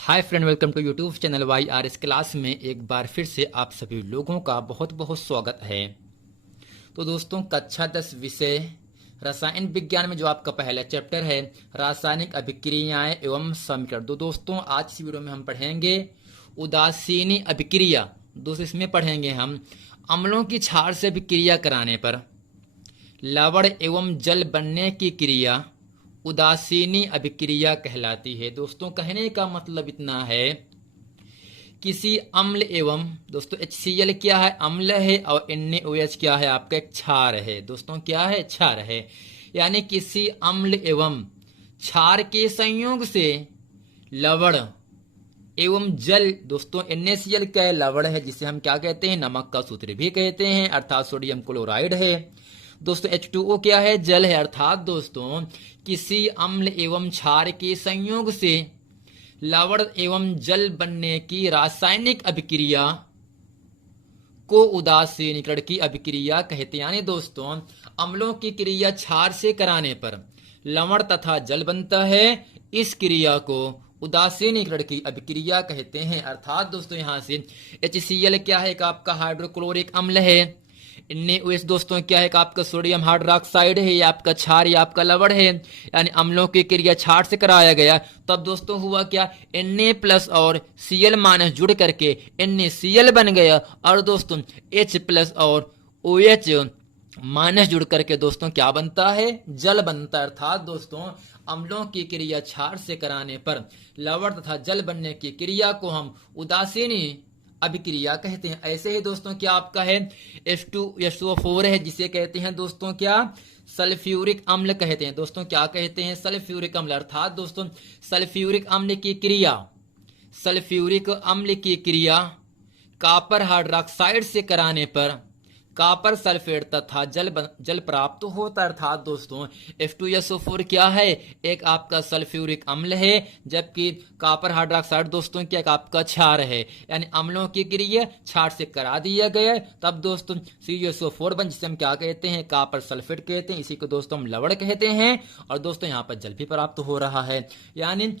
Hi friend, welcome to YouTube channel Y R S class में एक बार फिर से आप सभी लोगों का बहुत बहुत स्वागत है। तो दोस्तों, कक्षा 10 विषय रसायन विज्ञान में जो आपका पहला चैप्टर है रासायनिक अभिक्रियाएं एवं समीकरण। तो दोस्तों, आज इस वीडियो में हम पढ़ेंगे उदासीनी अभिक्रिया। दोस्तों, इसमें पढ़ेंगे हम अम्लों की क्षार से अभिक्रिया कराने पर लवण एवं जल बनने की क्रिया उदासीनी अभिक्रिया कहलाती है। दोस्तों, कहने का मतलब इतना है, किसी अम्ल एवं दोस्तों HCl क्या है, अम्ल है, और NaOH क्या है, आपका एक क्षार है। दोस्तों, क्या है, क्षार है। यानी किसी अम्ल एवं क्षार के संयोग से लवण एवं जल, दोस्तों NaCl क्या है, लवण है, जिसे हम क्या कहते हैं, नमक का सूत्र भी कहते हैं, अर्थात सोडियम क्लोराइड है। दोस्तों H2O क्या है, जल है। अर्थात दोस्तों, किसी अम्ल एवं क्षार के संयोग से लवण एवं जल बनने की रासायनिक अभिक्रिया को उदासीनीकरण की अभिक्रिया कहते हैं। यानी दोस्तों, अम्लों की क्रिया क्षार से कराने पर लवण तथा जल बनता है, इस क्रिया को उदासीनीकरण की अभिक्रिया कहते हैं। अर्थात दोस्तों, यहां से HCl क्या है, एक आपका हाइड्रोक्लोरिक अम्ल है। NaOH दोस्तों क्या है, आपका सोडियम हाइड्रोक्साइड है, या आपका क्षार या आपका लवण है। यानी अम्लों की क्रिया क्षार से कराया गया, तब दोस्तों हुआ क्या, Na प्लस और Cl माइनस जुड़ करके NaCl बन गया, और दोस्तों H प्लस और OH माइनस जुड़ करके दोस्तों क्या बनता है, जल बनता है। अर्थात दोस्तों, अम्लों की क्रिया क्षार से कराने पर लवण तथा जल बनने की क्रिया को हम उदासीनी अभिक्रिया कहते हैं। ऐसे ही दोस्तों क्या आपका है, H2SO4 है, जिसे कहते हैं दोस्तों क्या, सल्फ्यूरिक अम्ल कहते हैं। दोस्तों क्या कहते हैं, सल्फ्यूरिक अम्ल। अर्थात दोस्तों, सल्फ्यूरिक अम्ल की क्रिया कॉपर हाइड्रोक्साइड से कराने पर कॉपर सल्फेट तथा जल प्राप्त होता है। अर्थात दोस्तों, H2SO4 क्या है, एक आपका सल्फ्यूरिक अम्ल है, जबकि कॉपर हाइड्रोक्साइड दोस्तों क्या, एक आपका क्षार है। यानी अम्लों की क्रिया क्षार से करा दिया गया, तब दोस्तों CuSO4 बन, जिसे हम क्या कहते हैं, कॉपर सल्फेट कहते हैं, इसी को दोस्तों हम लवण कहते हैं। और दोस्तों यहाँ पर जल भी प्राप्त हो रहा है। यानी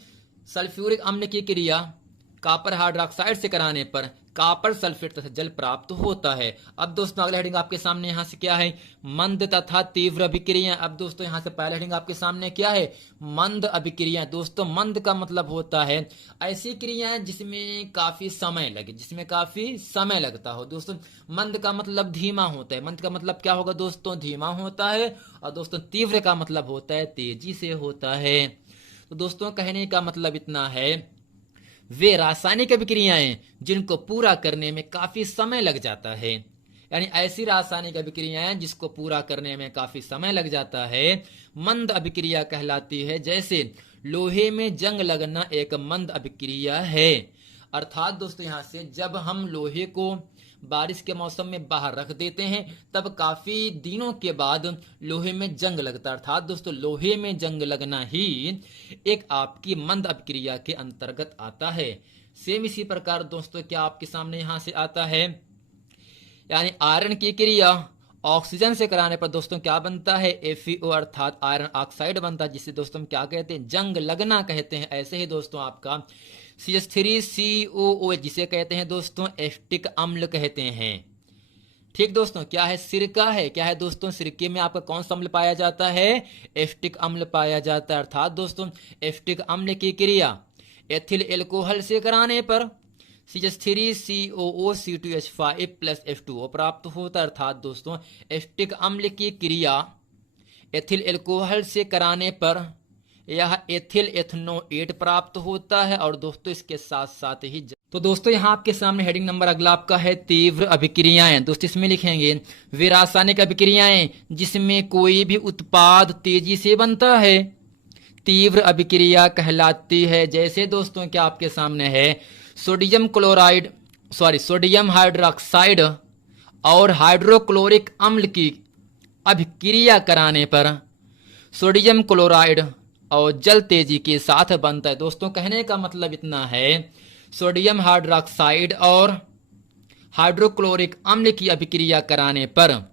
सल्फ्यूरिक अम्ल की क्रिया कॉपर हाइड्रोक्साइड से कराने पर कॉपर सल्फेट तथा जल प्राप्त होता है। अब दोस्तों अगला हेडिंग आपके सामने यहाँ से क्या है, मंद तथा तीव्र अभिक्रिया। अब दोस्तों यहाँ से पहला हेडिंग आपके सामने क्या है, मंद अभिक्रिया। दोस्तों मंद का मतलब होता है ऐसी क्रियाएं जिसमें काफी समय लगता हो। दोस्तों मंद का मतलब धीमा होता है, मंद का मतलब क्या होगा दोस्तों, धीमा होता है। और दोस्तों तीव्र का मतलब होता है तेजी से होता है। तो दोस्तों कहने का मतलब इतना है, वे रासायनिक अभिक्रियाएं जिनको पूरा करने में काफी समय लग जाता है। यानी ऐसी रासायनिक अभिक्रियाएं जिसको पूरा करने में काफी समय लग जाता है, मंद अभिक्रिया कहलाती है। जैसे लोहे में जंग लगना एक मंद अभिक्रिया है। अर्थात दोस्तों यहाँ से जब हम लोहे को बारिश के मौसम में बाहर रख देते हैं, तब काफी दिनों के बाद लोहे में जंग लगता है। अर्थात दोस्तों लोहे में जंग लगना ही एक आपकी मंद अभिक्रिया के अंतर्गत आता है। सेम इसी प्रकार दोस्तों क्या आपके सामने यहां से आता है, यानी आयरन की क्रिया ऑक्सीजन से कराने पर दोस्तों क्या बनता है, FeO अर्थात आयरन ऑक्साइड बनता है, जिसे दोस्तों हम क्या कहते हैं, जंग लगना कहते हैं। ऐसे ही दोस्तों आपका CH3COOH जिसे कहते हैं दोस्तों एस्टिक अम्ल कहते हैं। ठीक दोस्तों, क्या है, सिरका है, क्या है दोस्तों, सिरके में आपका कौन सा अम्ल पाया जाता है, एस्टिक अम्ल पाया जाता है। अर्थात दोस्तों एस्टिक अम्ल की क्रिया एथिल एल्कोहल से कराने पर CH3COOC2H5 प्लस H2O प्राप्त होता है। अर्थात दोस्तों एस्टिक अम्ल की क्रिया एथिल एल्कोहल से कराने पर यह एथिल एथनोएट प्राप्त होता है। और दोस्तों इसके साथ साथ ही तो दोस्तों यहाँ आपके सामने हेडिंग नंबर अगला आपका है तीव्र अभिक्रियाएं। दोस्तों इसमें लिखेंगे वे रासायनिक अभिक्रियाएं जिसमें कोई भी उत्पाद तेजी से बनता है, तीव्र अभिक्रिया कहलाती है। जैसे दोस्तों क्या आपके सामने है, सोडियम हाइड्रोक्साइड और हाइड्रोक्लोरिक अम्ल की अभिक्रिया कराने पर सोडियम क्लोराइड और जल तेजी के साथ बनता है। दोस्तों कहने का मतलब इतना है, सोडियम हाइड्रोक्साइड और हाइड्रोक्लोरिक अम्ल की अभिक्रिया कराने पर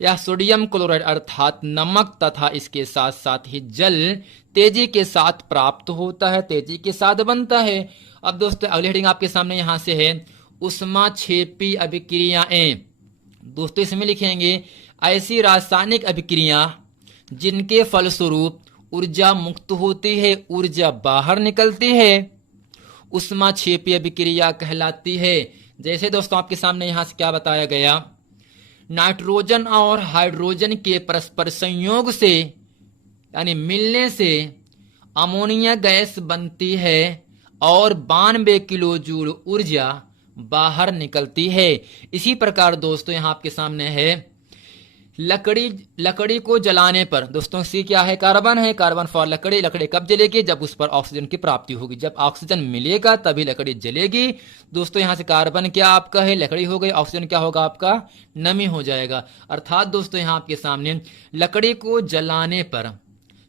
यह सोडियम क्लोराइड अर्थात नमक तथा इसके साथ साथ ही जल तेजी के साथ प्राप्त होता है, तेजी के साथ बनता है। अब दोस्तों अगली हेडिंग आपके सामने यहां से है ऊष्माक्षेपी अभिक्रियाएं। दोस्तों इसमें लिखेंगे ऐसी रासायनिक अभिक्रिया जिनके फलस्वरूप ऊर्जा मुक्त होती है, ऊर्जा बाहर निकलती है, ऊष्माक्षेपी अभिक्रिया कहलाती है। जैसे दोस्तों आपके सामने यहां से क्या बताया गया, नाइट्रोजन और हाइड्रोजन के परस्पर संयोग से यानी मिलने से अमोनिया गैस बनती है और 92 किलो जूल ऊर्जा बाहर निकलती है। इसी प्रकार दोस्तों यहां आपके सामने है लकड़ी को जलाने पर, दोस्तों सी क्या है, कार्बन है, कार्बन फॉर लकड़ी। लकड़ी कब जलेगी, जब उस पर ऑक्सीजन की प्राप्ति होगी, जब ऑक्सीजन मिलेगा तभी लकड़ी जलेगी। दोस्तों यहां से कार्बन क्या आपका है, लकड़ी हो गई, ऑक्सीजन क्या होगा आपका, नमी हो जाएगा। अर्थात दोस्तों यहां आपके सामने लकड़ी को जलाने पर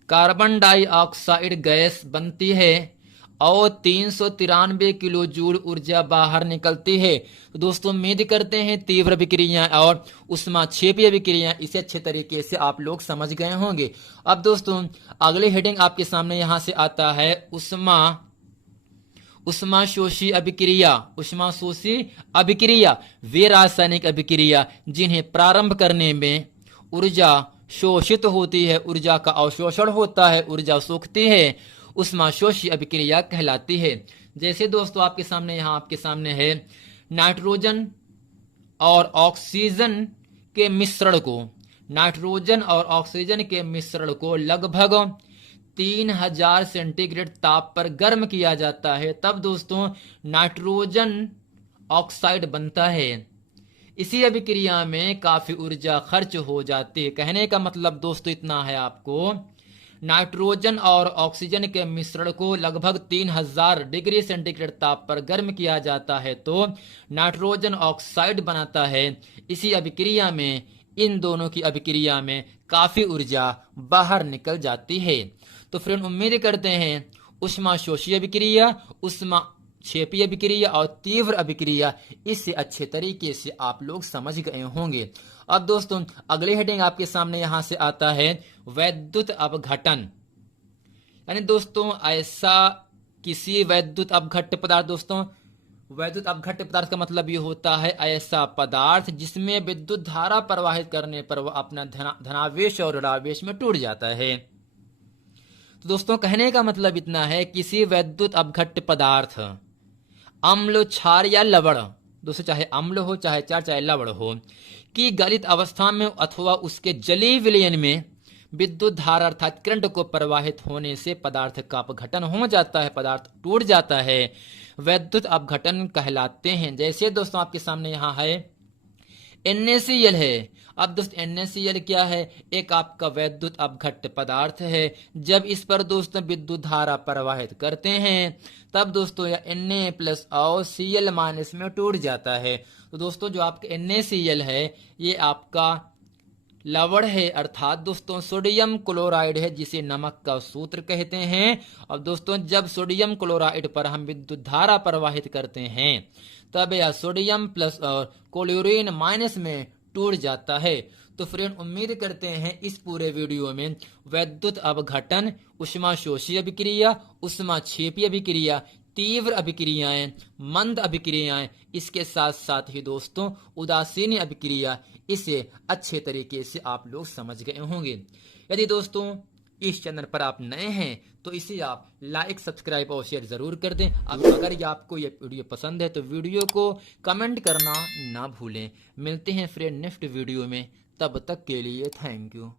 कार्बन डाइऑक्साइड गैस बनती है और 393 किलो जूल ऊर्जा बाहर निकलती है। तो दोस्तों उम्मीद करते हैं तीव्र अभिक्रिया और ऊष्माक्षेपी अभिक्रिया इसे अच्छे तरीके से आप लोग समझ गए होंगे। अब दोस्तों अगली हेडिंग आपके सामने यहां से आता है ऊष्माशोषी अभिक्रिया। ऊष्माशोषी अभिक्रिया वे रासायनिक अभिक्रिया जिन्हें प्रारंभ करने में ऊर्जा शोषित होती है, ऊर्जा का अवशोषण होता है, ऊर्जा सोखती है, ऊष्माशोषी अभिक्रिया कहलाती है। जैसे दोस्तों आपके सामने यहां आपके सामने है नाइट्रोजन और ऑक्सीजन के मिश्रण को, नाइट्रोजन और ऑक्सीजन के मिश्रण को लगभग 3000 सेंटीग्रेड ताप पर गर्म किया जाता है, तब दोस्तों नाइट्रोजन ऑक्साइड बनता है। इसी अभिक्रिया में काफी ऊर्जा खर्च हो जाती है। कहने का मतलब दोस्तों इतना है आपको, नाइट्रोजन और ऑक्सीजन के मिश्रण को लगभग 3000 डिग्री सेंटीग्रेड ताप पर गर्म किया जाता है तो नाइट्रोजन ऑक्साइड बनाता है। इसी अभिक्रिया में, इन दोनों की अभिक्रिया में काफी ऊर्जा बाहर निकल जाती है। तो फ्रेंड उम्मीद करते हैं ऊष्माशोषी अभिक्रिया, ऊष्माक्षेपी अभिक्रिया और तीव्र अभिक्रिया इससे अच्छे तरीके से आप लोग समझ गए होंगे। अब दोस्तों अगली हेडिंग आपके सामने यहां से आता है वैद्युत अपघटन। यानी दोस्तों ऐसा किसी वैद्युत अपघट्य पदार्थ, दोस्तों वैद्युत अपघट्य पदार्थ का मतलब ये होता है ऐसा पदार्थ जिसमें विद्युत धारा प्रवाहित करने पर वह अपना धनावेश और ऋणावेश में टूट जाता है। तो दोस्तों कहने का मतलब इतना है, किसी वैद्युत अपघट्य पदार्थ अम्ल, क्षार या लवण, दोस्तों चाहे अम्ल हो, चाहे क्षार, चाहे लवण हो, की गलित अवस्था में अथवा उसके जलीय विलयन में विद्युत धारा अर्थात करंट को प्रवाहित होने से पदार्थ का अपघटन हो जाता है, पदार्थ टूट जाता है, वैद्युत अपघटन कहलाते हैं। जैसे दोस्तों आपके सामने यहाँ है NaCl है। अब दोस्तों NaCl क्या है, एक आपका वैद्युत अपघट्य पदार्थ है। जब इस पर दोस्तों विद्युत धारा प्रवाहित करते हैं तब दोस्तों यह Na+ और Cl- में टूट जाता है। तो दोस्तों जो आपका NaCl है ये आपका लवण है, अर्थात दोस्तों सोडियम क्लोराइड है, जिसे नमक का सूत्र कहते हैं। अब दोस्तों जब सोडियम क्लोराइड पर हम विद्युत धारा प्रवाहित करते हैं तब यह सोडियम प्लस और क्लोरीन माइनस में टूट जाता है। तो फ्रेंड उम्मीद करते हैं इस पूरे वीडियो में वैद्युत अपघटन, ऊष्माशोषी अभिक्रिया, ऊष्माक्षेपी अभिक्रिया, तीव्र अभिक्रियाएं, मंद अभिक्रियाएं, इसके साथ साथ ही दोस्तों उदासीन अभिक्रिया, इसे अच्छे तरीके से आप लोग समझ गए होंगे। यदि दोस्तों इस चैनल पर आप नए हैं तो इसे आप लाइक, सब्सक्राइब और शेयर जरूर कर दें। अब अगर ये आपको ये वीडियो पसंद है तो वीडियो को कमेंट करना ना भूलें। मिलते हैं फ्रेंड नेक्स्ट वीडियो में, तब तक के लिए थैंक यू।